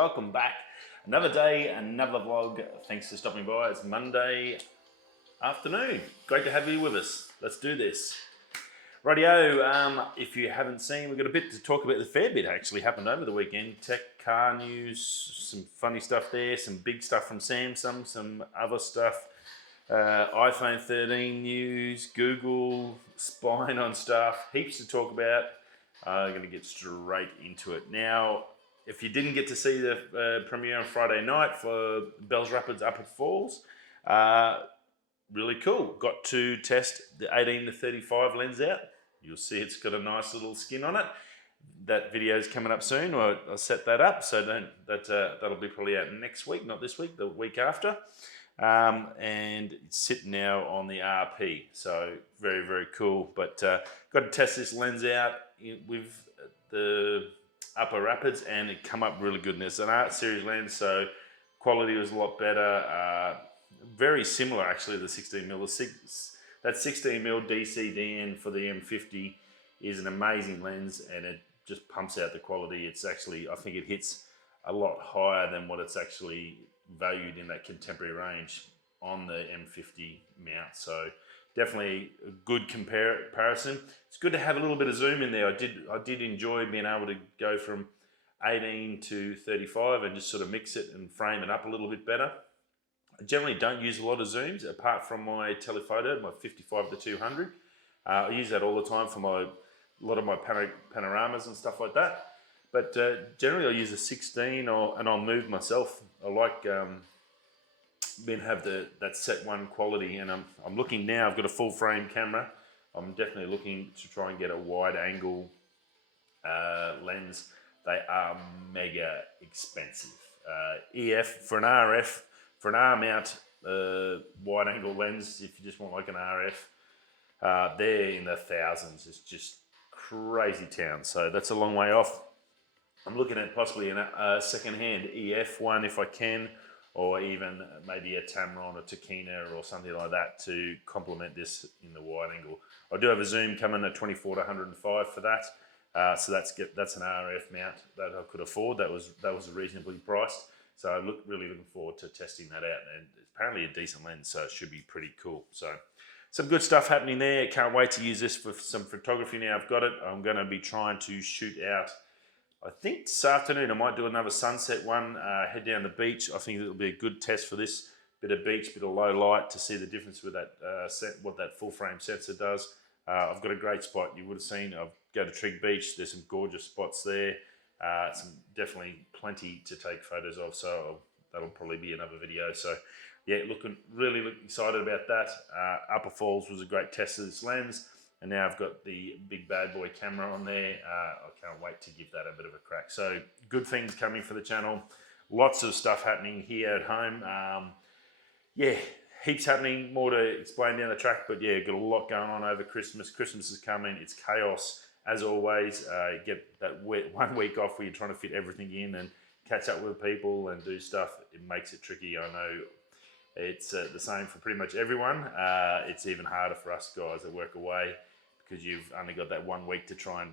welcome back. Another day, another vlog. Thanks for stopping by. It's Monday afternoon. Great to have you with us. Let's do this. Rightio, if you haven't seen, we've got a bit to talk about. The fair bit actually happened over the weekend. Tech, car news, some funny stuff there, some big stuff from Samsung, some other stuff. iPhone 13 news, Google spying on stuff, heaps to talk about. I'm going to get straight into it. Now, if you didn't get to see the premiere on Friday night for Bells Rapids Upward Falls, really cool. Got to test the 18 to 35 lens out. You'll see it's got a nice little skin on it. That video is coming up soon. I'll set that up, so that'll be probably out next week, not this week, the week after. And it's sitting now on the RP, so very, very cool. But got to test this lens out with the Upper Rapids, and it come up really good. And it's an Art Series lens, so quality was a lot better. Very similar actually to the 16mm. That 16mm DCDN for the M50 is an amazing lens, and it just pumps out the quality. It's actually, I think it hits a lot higher than what it's actually valued in that contemporary range on the M50 mount. So definitely a good comparison. It's good to have a little bit of zoom in there. I did enjoy being able to go from 18 to 35 and just sort of mix it and frame it up a little bit better. I generally don't use a lot of zooms apart from my telephoto, my 55 to 200. I use that all the time for a lot of my panoramas and stuff like that. But generally I use a 16 and I'll move myself. I like have that set one quality, and I'm looking now. I've got a full frame camera. I'm definitely looking to try and get a wide angle lens. They are mega expensive. EF for an RF, for an R mount wide angle lens, if you just want like an RF, they're in the thousands. It's just crazy town. So that's a long way off. I'm looking at possibly a second-hand EF one if I can, or even maybe a Tamron or Takina or something like that to complement this in the wide angle. I do have a zoom coming at 24 to 105 for that, so that's an RF mount that I could afford. That was reasonably priced, so I'm really looking forward to testing that out. And it's apparently a decent lens, so it should be pretty cool. So some good stuff happening there. Can't wait to use this for some photography now I've got it. I'm going to be trying to shoot out, I think this afternoon I might do another sunset one, head down the beach. I think it'll be a good test for this. Bit of beach, bit of low light to see the difference with that what that full frame sensor does. I've got a great spot. You would have seen, I've go to Trig Beach. There's some gorgeous spots there. Definitely plenty to take photos of, so that'll probably be another video. So yeah, really excited about that. Upper Falls was a great test of this lens. And now I've got the big bad boy camera on there. I can't wait to give that a bit of a crack. So good things coming for the channel. Lots of stuff happening here at home. Yeah, heaps happening. More to explain down the track. But yeah, got a lot going on over Christmas. Christmas is coming. It's chaos as always. You get that 1 week off where you're trying to fit everything in and catch up with people and do stuff. It makes it tricky. I know it's the same for pretty much everyone. It's even harder for us guys that work away, because you've only got that 1 week to try and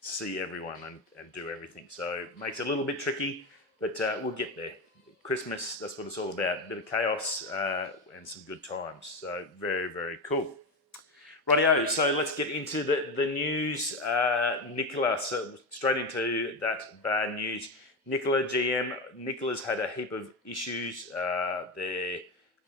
see everyone and do everything. So it makes it a little bit tricky, but we'll get there. Christmas, that's what it's all about. A bit of chaos and some good times. So very, very cool. Rightio, so let's get into the news. Nikola, so straight into that bad news. Nikola GM, Nikola's had a heap of issues. Their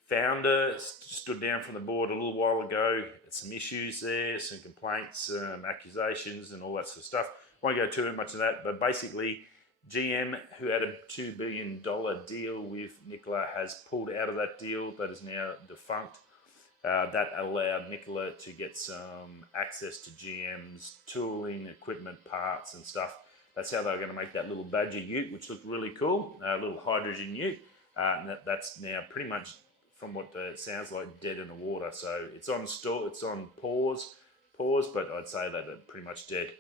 founder stood down from the board a little while ago. Some issues there, some complaints, accusations and all that sort of stuff. Won't go too much of that, but basically GM, who had a $2 billion deal with Nikola, has pulled out of that deal. That is now defunct. That allowed Nikola to get some access to GM's tooling, equipment, parts and stuff. That's how they were going to make that little Badger ute, which looked really cool, a little hydrogen ute. And that's now pretty much, from what it sounds like, dead in the water. So it's on pause, but I'd say that it's pretty much dead.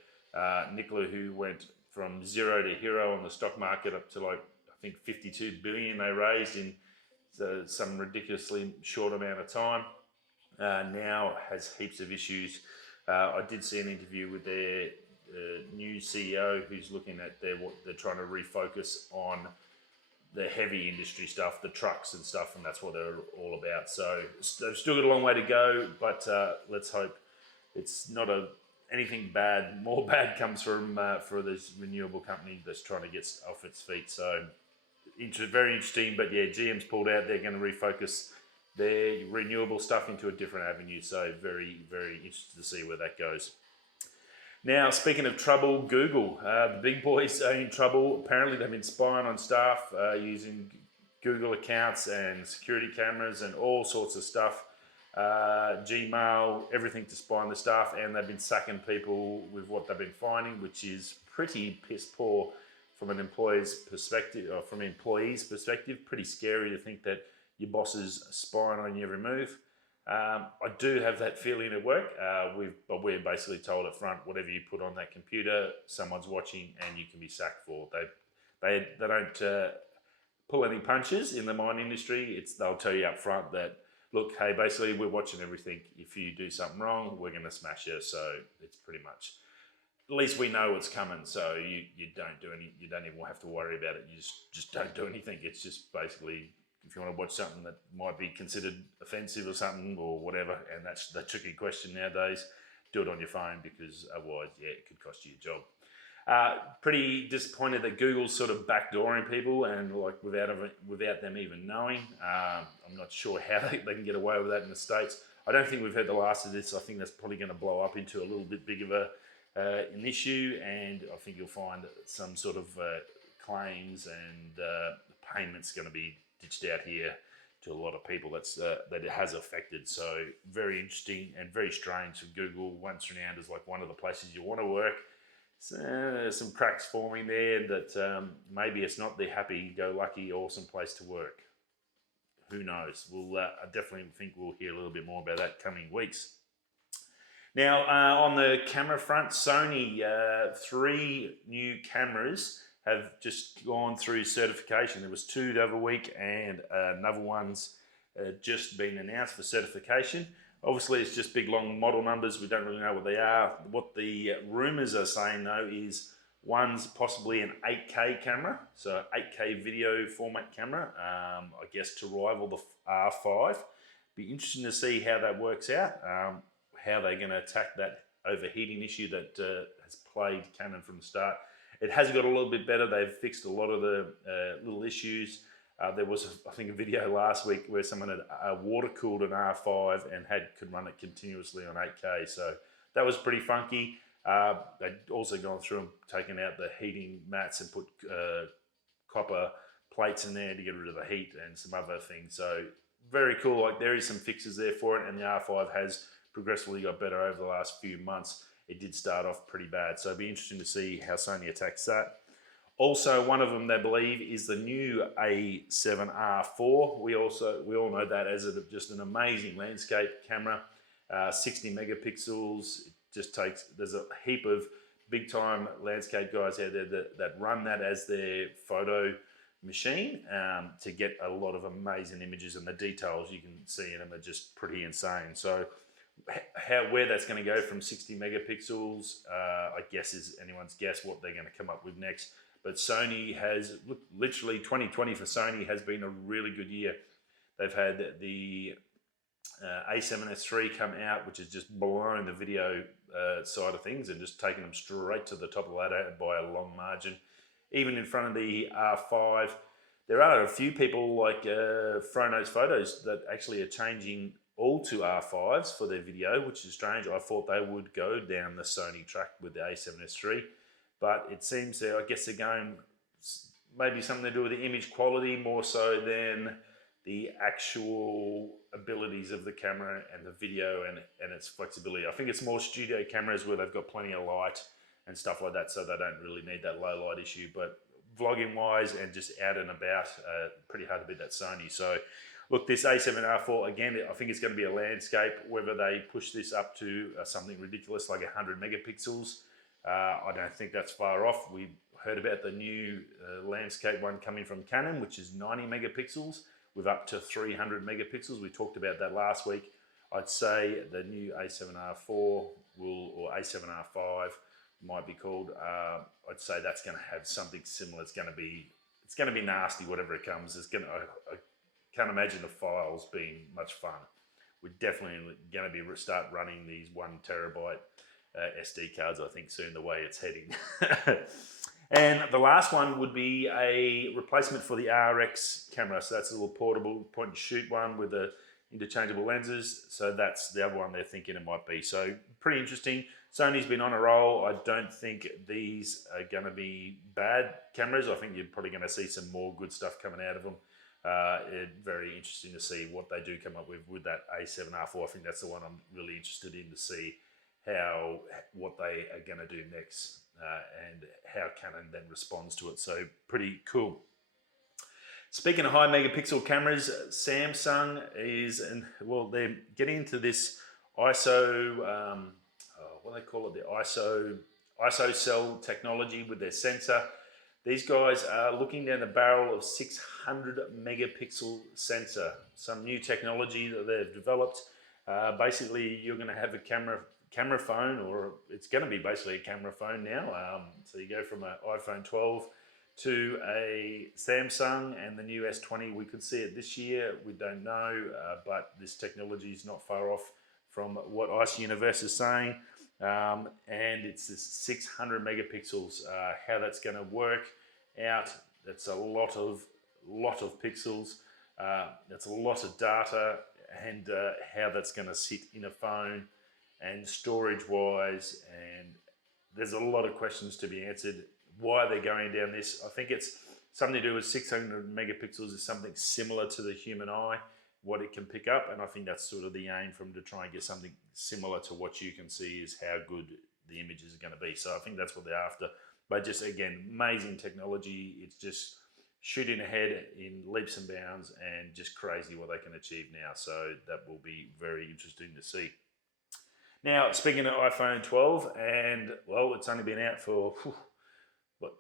Nikola, who went from zero to hero on the stock market up to like, I think 52 billion they raised in some ridiculously short amount of time, now has heaps of issues. I did see an interview with their new CEO who's looking at what they're trying to refocus on the heavy industry stuff, the trucks and stuff, and that's what they're all about. So they've still got a long way to go, but let's hope it's not anything bad. More bad comes from for this renewable company that's trying to get off its feet. So very interesting, but yeah, GM's pulled out. They're going to refocus their renewable stuff into a different avenue. So very, very interested to see where that goes. Now, speaking of trouble, Google. The big boys are in trouble. Apparently, they've been spying on staff using Google accounts and security cameras and all sorts of stuff. Gmail, everything to spy on the staff, and they've been sacking people with what they've been finding, which is pretty piss poor from an employee's perspective, or from an employee's perspective. Pretty scary to think that your boss is spying on your every move. I do have that feeling at work, but we're basically told up front, whatever you put on that computer, someone's watching and you can be sacked for. They don't pull any punches in the mine industry. They'll tell you up front that, look, hey, basically we're watching everything. If you do something wrong, we're going to smash you. So it's pretty much, at least we know what's coming. So you don't even have to worry about it. You just don't do anything. It's just basically, if you want to watch something that might be considered offensive or something or whatever, and that's the tricky question nowadays, do it on your phone, because otherwise, yeah, it could cost you your job. Pretty disappointed that Google's sort of backdooring people and like without them even knowing. I'm not sure how they can get away with that in the States. I don't think we've heard the last of this. I think that's probably going to blow up into a little bit big of an issue, and I think you'll find some sort of claims and payments going to be ditched out here to a lot of people that it has affected. So very interesting and very strange for Google, once renowned as like one of the places you want to work. So, some cracks forming there that maybe it's not the happy-go-lucky, awesome place to work. Who knows? I definitely think we'll hear a little bit more about that coming weeks. Now, on the camera front, Sony, 3 new cameras have just gone through certification. There was 2 the other week, and another one's just been announced for certification. Obviously, it's just big, long model numbers. We don't really know what they are. What the rumours are saying, though, is one's possibly an 8K camera, so 8K video format camera, I guess to rival the R5. Be interesting to see how that works out, how they're going to attack that overheating issue that has plagued Canon from the start. It has got a little bit better. They've fixed a lot of the little issues. There was, I think, a video last week where someone had water-cooled an R5 and could run it continuously on 8K. So that was pretty funky. They'd also gone through and taken out the heating mats and put copper plates in there to get rid of the heat and some other things. So very cool. Like, there is some fixes there for it, and the R5 has progressively got better over the last few months. It did start off pretty bad, so it'll be interesting to see how Sony attacks that. Also, one of them, they believe, is the new A7R4. We all know that as just an amazing landscape camera, 60 megapixels. It just takes, there's a heap of big-time landscape guys out there that run that as their photo machine to get a lot of amazing images, and the details you can see in them are just pretty insane. So where that's going to go from 60 megapixels, I guess is anyone's guess what they're going to come up with next. But Sony has, literally 2020 for Sony has been a really good year. They've had the A7S III come out, which has just blown the video side of things and just taken them straight to the top of the ladder by a long margin. Even in front of the R5, there are a few people like Frono's Photos that actually are changing all to R5s for their video, which is strange. I thought they would go down the Sony track with the A7S III, but it seems I guess they're going maybe something to do with the image quality more so than the actual abilities of the camera and the video and its flexibility. I think it's more studio cameras where they've got plenty of light and stuff like that, so they don't really need that low light issue. But vlogging wise and just out and about, pretty hard to beat that Sony. So look, this A7R4, again, I think it's going to be a landscape. Whether they push this up to something ridiculous like 100 megapixels, I don't think that's far off. We heard about the new landscape one coming from Canon, which is 90 megapixels with up to 300 megapixels. We talked about that last week. I'd say the new A7R4 or A7R5 might be called. I'd say that's going to have something similar. It's going to be nasty, whatever it comes. I can't imagine the files being much fun. We're definitely going to be start running these 1 terabyte SD cards, I think, soon, the way it's heading. And the last one would be a replacement for the RX camera. So that's a little portable point and shoot one with the interchangeable lenses. So that's the other one they're thinking it might be. So pretty interesting. Sony's been on a roll. I don't think these are going to be bad cameras. I think you're probably going to see some more good stuff coming out of them. Very interesting to see what they do come up with that A7R4. I think that's the one I'm really interested in to see what they are going to do next and how Canon then responds to it. So pretty cool. Speaking of high megapixel cameras, Samsung they're getting into this ISO, what do they call it? The ISO cell technology with their sensor. These guys are looking down the barrel of 600 megapixel sensor, some new technology that they've developed. Basically, you're going to have a camera phone, or it's going to be basically a camera phone now. So you go from an iPhone 12 to a Samsung, and the new S20, we could see it this year. We don't know, but this technology is not far off from what Ice Universe is saying. And it's this 600 megapixels. How that's going to work out, that's a lot of pixels. That's a lot of data, and how that's going to sit in a phone and storage wise. And there's a lot of questions to be answered. Why they're going down this? I think it's something to do with 600 megapixels is something similar to the human eye, what it can pick up, and I think that's sort of the aim for them to try and get something similar to what you can see is how good the images are going to be. So I think that's what they're after. But just again, amazing technology. It's just shooting ahead in leaps and bounds, and just crazy what they can achieve now. So that will be very interesting to see. Now, speaking of iPhone 12, and well, it's only been out for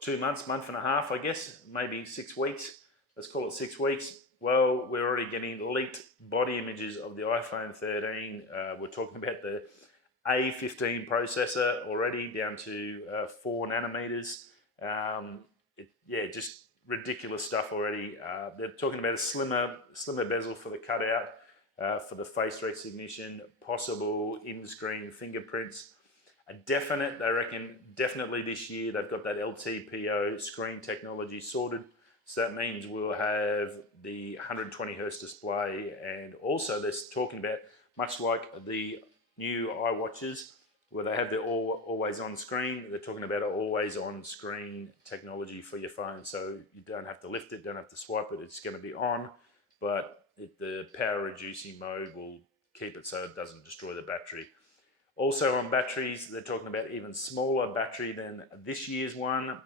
2 months, month and a half, I guess, maybe 6 weeks. Let's call it 6 weeks. Well, we're already getting leaked body images of the iPhone 13. We're talking about the A15 processor already down to 4 nanometers. Just ridiculous stuff already. They're talking about a slimmer bezel for the cutout, for the face recognition, possible in-screen fingerprints. They reckon definitely this year they've got that LTPO screen technology sorted. So that means we'll have the 120 hertz display, and also they're talking about, much like the new iWatches, where they have their always on screen, they're talking about an always on screen technology for your phone. So you don't have to lift it, don't have to swipe it, it's going to be on, but the power reducing mode will keep it so it doesn't destroy the battery. Also on batteries, they're talking about even smaller battery than this year's one,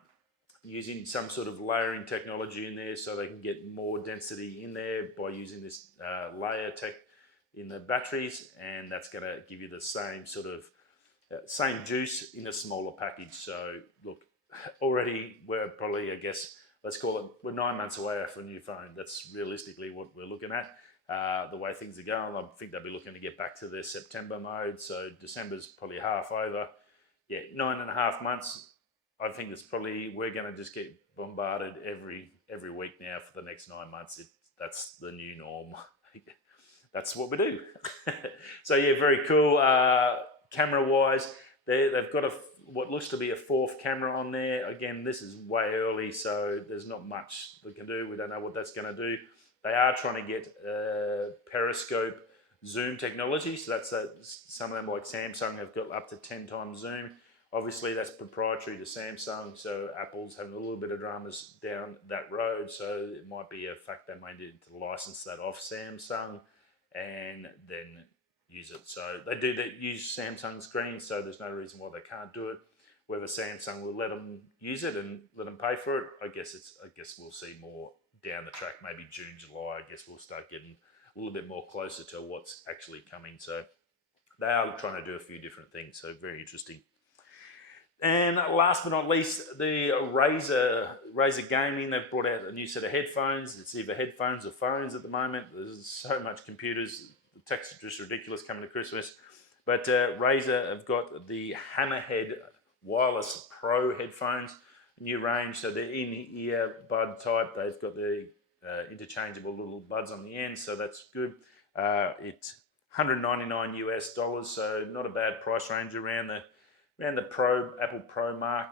using some sort of layering technology in there so they can get more density in there by using this layer tech in the batteries, and that's going to give you the same sort of same juice in a smaller package. So look, already we're probably, I guess, let's call it, we're 9 months away for a new phone. That's realistically what we're looking at. The way things are going, I think they'll be looking to get back to their September mode. So December's probably half over. 9.5 months. I think it's probably, we're going to just get bombarded every week now for the next 9 months. That's the new norm. That's what we do. So very cool. Camera wise, they've got what looks to be a 4th camera on there. Again, this is way early, so there's not much they can do. We don't know what that's going to do. They are trying to get periscope zoom technology. So that's some of them, like Samsung, have got up to 10 times zoom. Obviously, that's proprietary to Samsung, so Apple's having a little bit of dramas down that road, so it might be a fact they may need to license that off Samsung and then use it. So they do use Samsung screens, so there's no reason why they can't do it. Whether Samsung will let them use it and let them pay for it, I guess we'll see more down the track, maybe June, July. I guess we'll start getting a little bit more closer to what's actually coming. So they are trying to do a few different things, so very interesting. And last but not least, the Razer Gaming, they've brought out a new set of headphones. It's either headphones or phones at the moment. There's so much computers. The tech's just ridiculous coming to Christmas. But Razer have got the Hammerhead wireless pro headphones, new range. So they're in-ear bud type. They've got the interchangeable little buds on the end, so that's good. It's $199 US, so not a bad price range around the Apple Pro mark.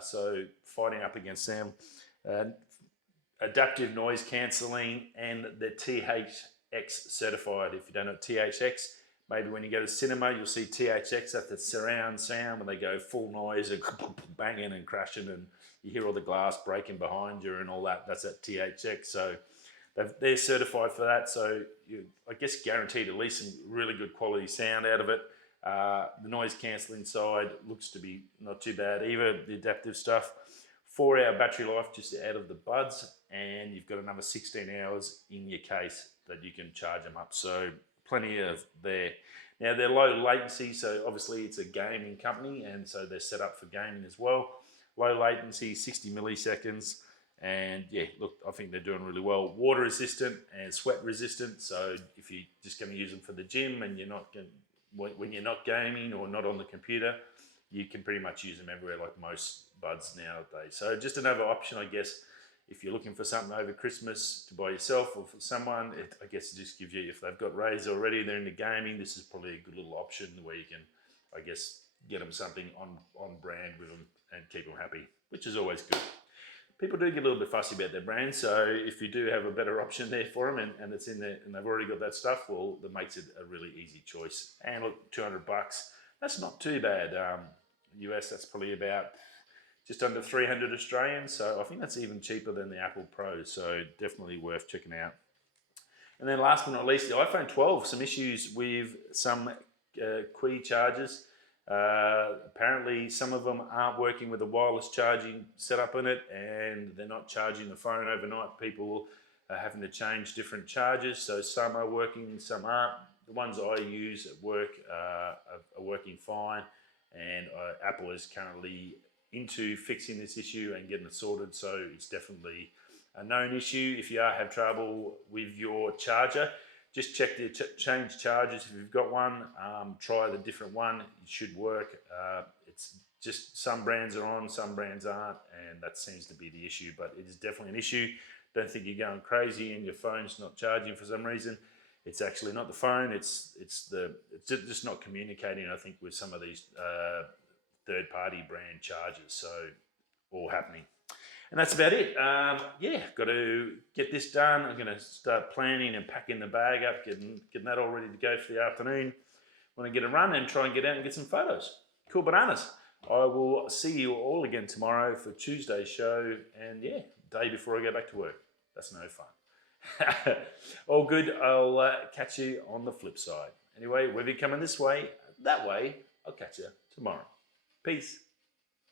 So fighting up against them. Adaptive noise cancelling, and they're THX certified. If you don't know THX, maybe when you go to cinema, you'll see THX, that's the surround sound when they go full noise and banging and crashing, and you hear all the glass breaking behind you and all that. That's at THX. So they're certified for that. So you, I guess, guaranteed at least some really good quality sound out of it. The noise cancelling side looks to be not too bad either. The adaptive stuff. 4-hour battery life just out of the buds, and you've got another 16 hours in your case that you can charge them up. So plenty of there. Now they're low latency, so obviously it's a gaming company, and so they're set up for gaming as well. Low latency, 60 milliseconds, and yeah, look, I think they're doing really well. Water resistant and sweat resistant. So if you're just going to use them for the gym and you're not going, when you're not gaming or not on the computer, you can pretty much use them everywhere, like most buds nowadays. So just another option, I guess, if you're looking for something over Christmas to buy yourself or for someone. I guess it just gives you, if they've got Razer already, they're into gaming, this is probably a good little option where you can, I guess, get them something on brand with them and keep them happy, which is always good. People do get a little bit fussy about their brand, so if you do have a better option there for them and it's in there and they've already got that stuff, well, that makes it a really easy choice. And look, $200, that's not too bad. US, that's probably about just under 300 Australian, so I think that's even cheaper than the Apple Pro, so definitely worth checking out. And then last but not least, the iPhone 12, some issues with some Qi chargers. Apparently some of them aren't working with the wireless charging setup in it, and they're not charging the phone overnight. People are having to change different chargers, so some are working, some aren't. The ones I use at work are working fine, and Apple is currently into fixing this issue and getting it sorted, so it's definitely a known issue. If you have trouble with your charger, just check the change chargers if you've got one. Try the different one, it should work. It's just some brands are on, some brands aren't, and that seems to be the issue, but it is definitely an issue. Don't think you're going crazy and your phone's not charging for some reason. It's actually not the phone, it's just not communicating, I think, with some of these third-party brand chargers, so all happening. And that's about it. Yeah, got to get this done. I'm going to start planning and packing the bag up, getting that all ready to go for the afternoon. Want to get a run and try and get out and get some photos. Cool bananas. I will see you all again tomorrow for Tuesday's show, and yeah, day before I go back to work. That's no fun. All good. I'll catch you on the flip side. Anyway, whether you're coming this way, that way, I'll catch you tomorrow. Peace.